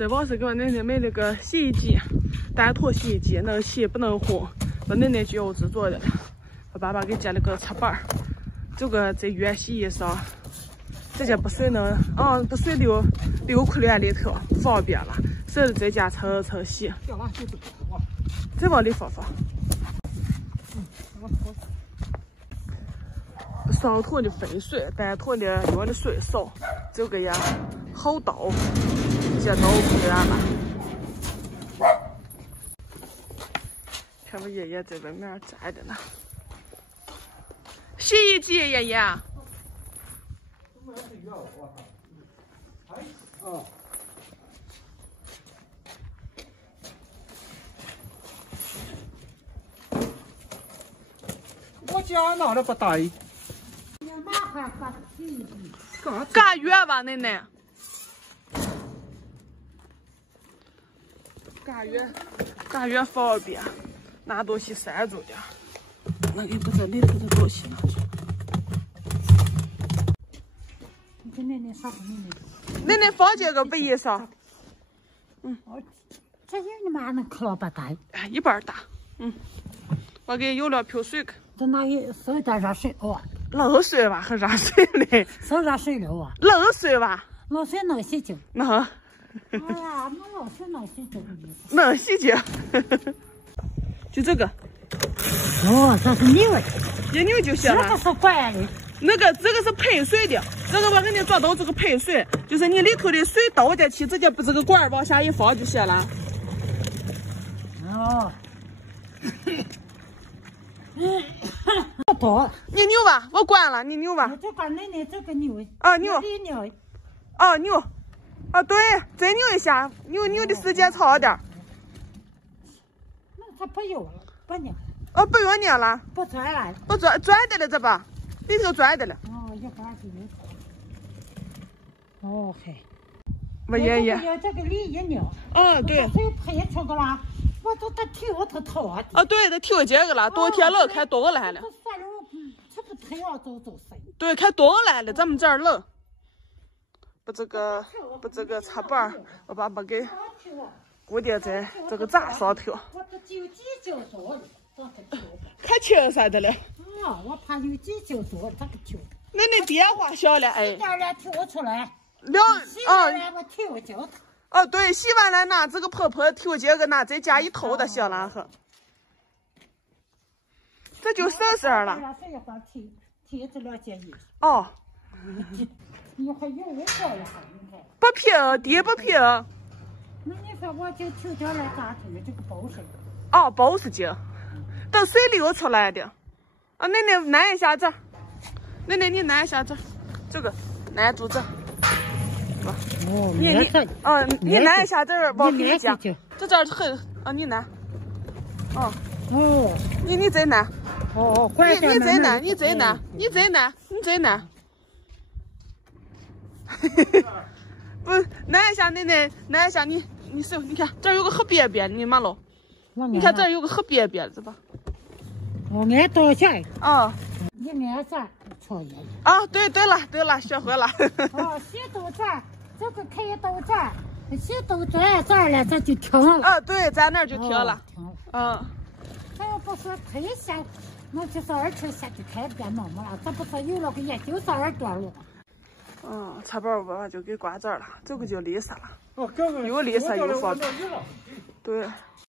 这帮是给我奶奶买那个洗衣机，单坨洗衣机，那个洗不能烘，我奶奶就自做的了。我爸爸给加了个插板儿，这个这月洗衣裳，这些不水呢，不水6块钱里头，方便了，省得在家蹭洗。再往里放。双坨的分水，单坨的用的水少，这个呀好刀，这刀不远了。看我爷爷在外面站着呢。洗衣机，爷爷。我家拿了不带。干月吧，奶奶。干月方便，拿东西塞住点。那个把这里头的东西拿去。你给奶奶啥？奶奶放这个衣裳。这人你妈能可老不大？哎，一半大。我给舀2瓢水去。这哪有烧一点热水哦？冷水吧，还热水嘞？烧热水了啊？冷水吧？冷水能洗净？能。哎呀，那冷水能洗净？能洗净。就这个。哦，这是扭的，一扭就行了。这个是管的。这个是配水的，这个我给你做到这个配水，就是你里头的水倒进去，直接把这个管往下一放就行了。哦。多。你扭吧，我关了，你扭吧。这个奶奶这个扭。扭。扭。扭。对，再扭一下，扭的时间长点。那它不用了，不扭。不用拧了。不转了。不转的了，这吧，里头转的了。一会儿就有。哦嘿。我爷爷。要这个里一扭。对。水配出去了。我都得挑它套的。对，得挑这个了。冬天冷，看冬来了。算了，这不太要走水。对，看冬来了，咱们这儿冷。把这个插板儿，我爸爸给固定在这个闸上头。我这就几就多了，看清啥的嘞？我怕有几就多，这个挑。那你电话响了，哎。点儿挑出来。洗完了我挑就。对，洗完了拿这个泡泡挑这个，拿再加一头的行了哈。这就省事儿了。一会儿提这2件衣服。一会儿有我过一会儿，你看。不平，地不平。那你说我就挑这来咋挑这个包是？包是这，等水流出来的。奶奶按一下这，奶奶你按一下这，这个按住这。你按一下这儿，往里加，这很你按。你再按。你再按。不，按一下奶奶，按一下你手，你看这儿有个黑边边，你妈喽。你看这儿有个黑边边，是吧？按到下。你按啥？错了。对了，学会了。洗豆转，这个开豆转，洗豆转了，这就停了。对，咱那儿就停了。这要不说忒下，那就是2条下就开变弄了。这不是有了个也就2段路。插板我爸爸就给挂这儿了，这个就离撒了。又离撒又方便。对。